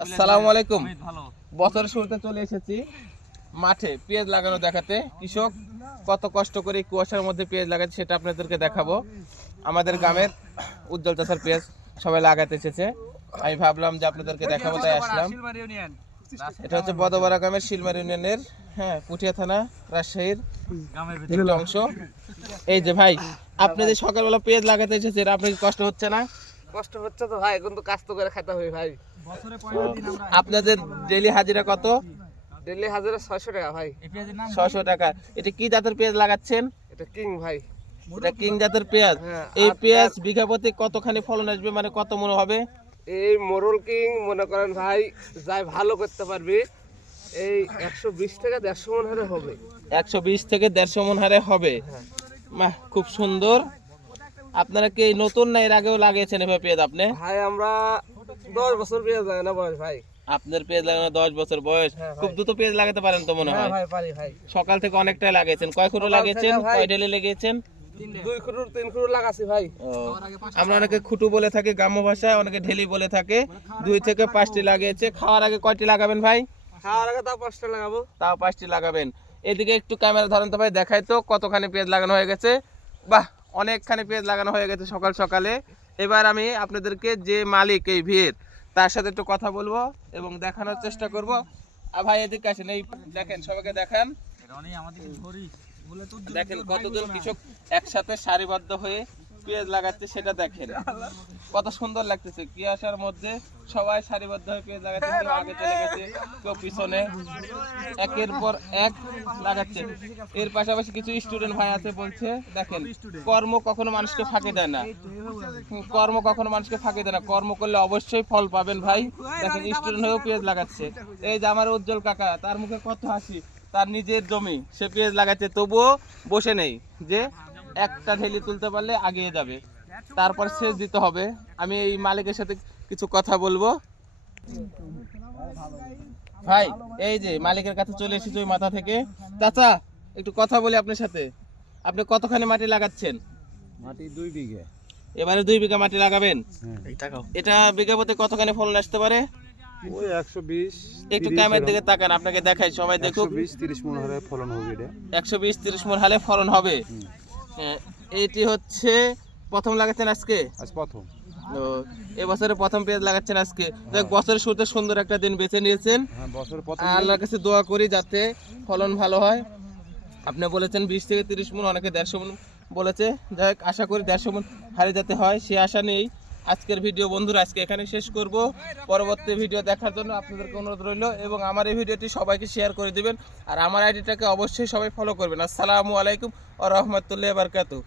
আসসালামু আলাইকুম বছরের শুরুতে চলে এসেছি মাঠে পেঁয়াজ লাগানো দেখাতে কৃষক কত কষ্ট করে কুয়াশার মধ্যে পেঁয়াজ লাগাচ্ছে সেটা আপনাদেরকে দেখাবো আমাদের গ্রামের উজ্জ্বল চাষার পেঁয়াজ সবাই লাগাতে এসেছে আমি ভাবলাম যে আপনাদেরকে দেখাবো তাই আসলাম এটা হচ্ছে বদবরা গ্রামের শিলমার ইউনিয়নের হ্যাঁ পুঠিয়া থানা রাজশাহীর অংশ এই যে ভাই আপনি যে সকালবেলা পেঁয়াজ লাগাতে এসেছেন আপনার কষ্ট হচ্ছে না কষ্ট হচ্ছে তো ভাই কিন্তু কাজ তো করে খেতে হবে ভাই বছরে পয়লা দিন আমরা আপনাদের ডেলি হাজিরা কত? ডেলি হাজিরা ছয়শো টাকা ভাই। ছশো টাকা। এটা কি জাতের পেঁয়াজ লাগাচ্ছেন? এটা কিং ভাই। এটা কিং জাতের পেঁয়াজ। হ্যাঁ, এই পেঁয়াজ বিঘা প্রতি কতখানি ফলন আসবে? মানে কত মনে হবে? এই মোরল কিং মনে করেন ভাই যাই ভালো করতে পারবি এই একশো বিশ থেকে দেড়শো মন হারে হবে। একশো বিশ থেকে দেড়শো মন হারে হবে। হ্যাঁ। বাহ খুব সুন্দর। আপনারা কি নতুন না এর আগেও লাগিয়েছেন এভাবে পেঁয়াজ আপনি? ভাই আমরা দশ বছর পেয়ে যায় না বয়স ভাই। আপনার পেঁয়াজ লাগানো দশ বছর বয়স? হ্যাঁ, খুব দ্রুত পেঁয়াজ লাগাতে পারেন তো মনে হ্যাঁ হয়। সকাল থেকে অনেকটাই লাগিয়েছেন কয় খুঁটো লাগিয়েছেন কয় ডেলে লাগিয়েছেন দুই খুঁটুর তিন খুঁটুর লাগাছি ভাই। আমরা অনেকে খুঁটু বলে থাকি গ্রাম্য ভাষায় অনেকে ঢেলি বলে থাকে। দুই থেকে পাঁচটি লাগিয়েছে। খাওয়ার আগে কয়টি লাগাবেন ভাই? খাওয়ার আগে তাও পাঁচটা লাগাবো। তাও পাঁচটি লাগাবেন। এদিকে একটু ক্যামেরা ধরেন তো ভাই দেখাই তো কতখানি পেঁয়াজ লাগানো হয়ে গেছে। বাহ অনেকখানি পেঁয়াজ লাগানো হয়ে গেছে সকাল সকালে। এবার আমি আপনাদেরকে যে মালিক এই ভিড় তার সাথে একটু কথা বলব এবং দেখানোর চেষ্টা করব। আর ভাই এদিকে আসেন এই দেখেন সবাইকে দেখান। দেখেন কতজন কৃষক একসাথে সারিবদ্ধ হয়ে পেঁয়াজ লাগাচ্ছে, সেটা দেখেন। কত সুন্দর লাগতেছে। কুয়াশার মধ্যে সবাই সারিবদ্ধ হয়ে পেঁয়াজ লাগাচ্ছে, কেউ আগে চলে গেছে, কেউ পিছনে। একের পর এক লাগাচ্ছে। এর পাশাপাশি কিছু স্টুডেন্ট ভাই আছে বলছে, দেখেন, কর্ম কখনো মানুষকে ফাঁকি দেয় না। কর্ম কখনো মানুষকে ফাঁকি দেয় না। কর্ম করলে অবশ্যই ফল পাবেন ভাই। দেখেন স্টুডেন্ট হয়েও পেঁয়াজ লাগাচ্ছে। এই যে আমার উজ্জ্বল কাকা, তার মুখে কত হাসি। তার নিজের জমি, সে পেঁয়াজ লাগাচ্ছে, তবুও বসে নেই। যে একটা ঢেলি তুলতে পারলে আগিয়ে যাবে। তারপর সেচ দিতে হবে। আমি এই মালিকের সাথে কিছু কথা বলব। ভাই এই যে মালিকের কাছে চলে এসেছি ওই মাথা থেকে। চাচা একটু কথা বলি আপনার সাথে। আপনি কতখানি মাটি লাগাচ্ছেন? মাটি দুই বিঘে। এবারে দুই বিঘা মাটি লাগাবেন? এটা বিঘা প্রতি কতখানি ফলন আসতে পারে? ওই একশো বিশ একটু ক্যামের দিকে তাকান আপনাকে দেখাই সবাই দেখুক। বিশ তিরিশ মন হারে ফলন হবে এটা। একশো বিশ তিরিশ মন হালে ফলন হবে। এইটি হচ্ছে প্রথম লাগাচ্ছেন আজকে? আজ প্রথম। ও এবছরে প্রথম পেঁয়াজ লাগাচ্ছেন আজকে। বছরের শুরুতে সুন্দর একটা দিন বেছে নিয়েছেন। হ্যাঁ আল্লাহর কাছে দোয়া করি যাতে ফলন ভালো হয়। আপনি বলেছেন বিশ থেকে তিরিশ মন অনেকে দেড়শো মন বলেছে। যাই হোক আশা করি দেড়শো মন হারে যাতে হয় সে আশা নেই। আজকের ভিডিও বন্ধুরা, আজকে এখানে শেষ করব। পরবর্তী ভিডিও দেখার জন্য আপনাদেরকে অনুরোধ রইল এবং আমার এই ভিডিওটি সবাইকে শেয়ার করে দেবেন। আর আমার আইডিটাকে অবশ্যই সবাই ফলো করবেন। আসসালামু আলাইকুম ও রহমতুল্লাহ বারকাতু